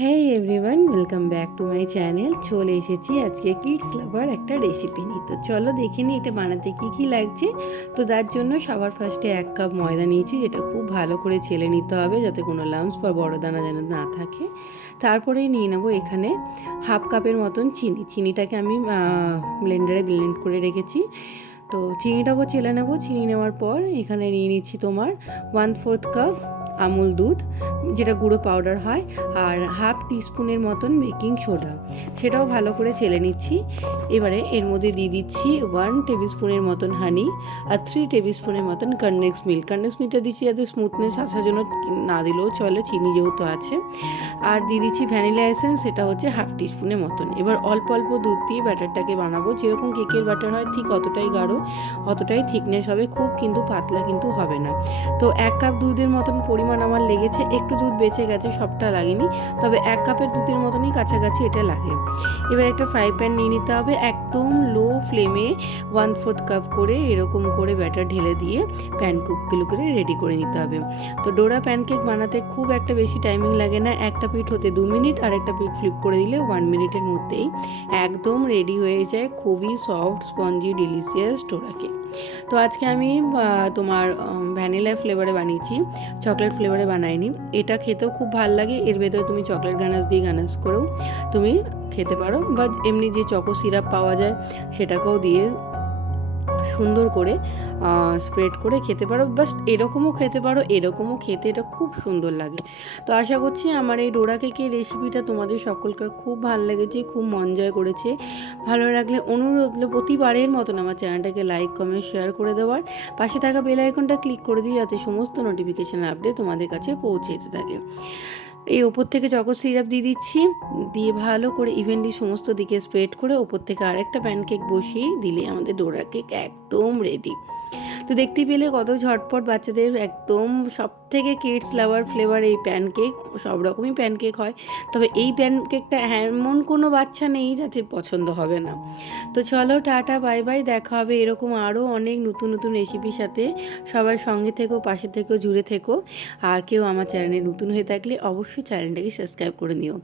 হ্যাঁ everyone, welcome back to my channel. চলে এসেছি আজকে কিডস লাভার একটা রেসিপি নিয়ে। তো চলো দেখে নিই এটা বানাতে কী লাগছে। তো তার জন্য সবার ফার্স্টে 1 কাপ ময়দা নিয়েছি, যেটা খুব ভালো করে চেলে নিতে হবে যাতে কোনো লাম্পস বা বড় দানা যেন না থাকে। তারপরেই নিয়ে নেবো এখানে 1/2 কাপের মতন চিনিটাকে আমি ব্লেন্ডারে ব্লেন্ড করে রেখেছি। তো চিনিটাকেও চেলে নেবো। চিনি নেওয়ার পর এখানে নিয়ে নিচ্ছি তোমার 1/4 কাপ আমুল দুধ, যেটা গুঁড়ো পাউডার হয়, আর 1/2 টিস্পুনের মতন বেকিং সোডা, সেটাও ভালো করে চেলে নিচ্ছি। এবারে এর মধ্যে দিয়ে দিচ্ছি 1 টেবিল স্পুনের মতন হানি আর 3 টেবিল স্পুনের মতন কনডেন্স মিল্কটা দিচ্ছি যাতে স্মুথনেস আসার জন্য, না দিলেও চলে চিনি যেহেতু আছে। আর দিয়ে দিচ্ছি ভ্যানিলা এসেন্স, সেটা হচ্ছে 1/2 টিস্পুনের মতন। এবার অল্প অল্প দুধ দিয়ে ব্যাটারটাকে বানাবো। যেরকম কেকের ব্যাটার হয় ঠিক অতটাই গাঢ়, অতটাই থিকনেস হবে, খুব কিন্তু পাতলা কিন্তু হবে না। তো 1 কাপ দুধের মতন পরিমাণ আমার লেগেছে, একটু দুধ বেঁচে গেছে, সবটা লাগেনি, তবে 1 কাপের দুধের মতনই কাছাকাছি এটা লাগে। এবার একটা ফ্রাই প্যান নিয়ে নিতে হবে, একদম লো ফ্লেমে 1/4 কাপ করে এরকম করে ব্যাটার ঢেলে দিয়ে প্যানকেকগুলো করে রেডি করে নিতে হবে। তো ডোরা প্যানকেক বানাতে খুব একটা বেশি টাইমিং লাগে না, একটা পিঠ হতে 2 মিনিট আর একটা পিঠ ফ্লিপ করে দিলে 1 মিনিটের মধ্যেই একদম রেডি হয়ে যায় খুবই সফট স্পঞ্জি ডিলিশিয়াস ডোরা কেক। তো আজকে আমি তোমার ভ্যানিলা ফ্লেভারে বানিয়েছি, চকলেট ফ্লেভারে বানাইনি। এটা খেতেও খুব ভালো লাগে, এর ভেতরে তুমি চকলেট গানাশ দিয়ে গানাশ করেও তুমি খেতে পারো, বা এমনি যে চকো সিরাপ পাওয়া যায় সেটাকেও দিয়ে সুন্দর করে স্প্রেড করে খেতে পারো। বাস এরকমও খেতে পারো, এরকমও খেতে এটা খুব সুন্দর লাগে। তো আশা করছি আমার এই ডোরা কেকের রেসিপিটা তোমাদের সকলকার খুব ভালো লেগেছে, খুব মন জয় করেছে। ভালো লাগলে অনুরোধ প্রতিবারের মতন আমার চ্যানেলটাকে লাইক কমেন্ট শেয়ার করে দেওয়ার, পাশে থাকা বেল আইকনটা ক্লিক করে দিই যাতে সমস্ত নোটিফিকেশান আপডেট তোমাদের কাছে পৌঁছে যেতে থাকে। এই ওপর থেকে চকো সিরাপ দিয়ে দিচ্ছি, দিয়ে ভালো করে ইভেনলি সমস্ত দিকে স্প্রেড করে ওপর থেকে আরেকটা প্যানকেক বসিয়ে দিলে আমাদের ডোরা কেক একদম রেডি। তো দেখতে পেলে কত ঝটপট, বাচ্চাদের একদম সব থেকে কিডস লাভার ফ্লেভার এই প্যানকেক। সব রকমই প্যানকেক হয়, তবে এই প্যানকেকটা এমন কোনো বাচ্চা নেই যাতে পছন্দ হবে না। তো চলো টাটা বাই বাই, দেখা হবে এরকম আরও অনেক নতুন নতুন রেসিপির সাথে। সবার সঙ্গে থেকো, পাশে থেকো, জুড়ে থেকো। আর কেউ আমার চ্যানেলে নতুন হয়ে থাকলে অবশ্যই চ্যানেলটাকে সাবস্ক্রাইব করে নিও।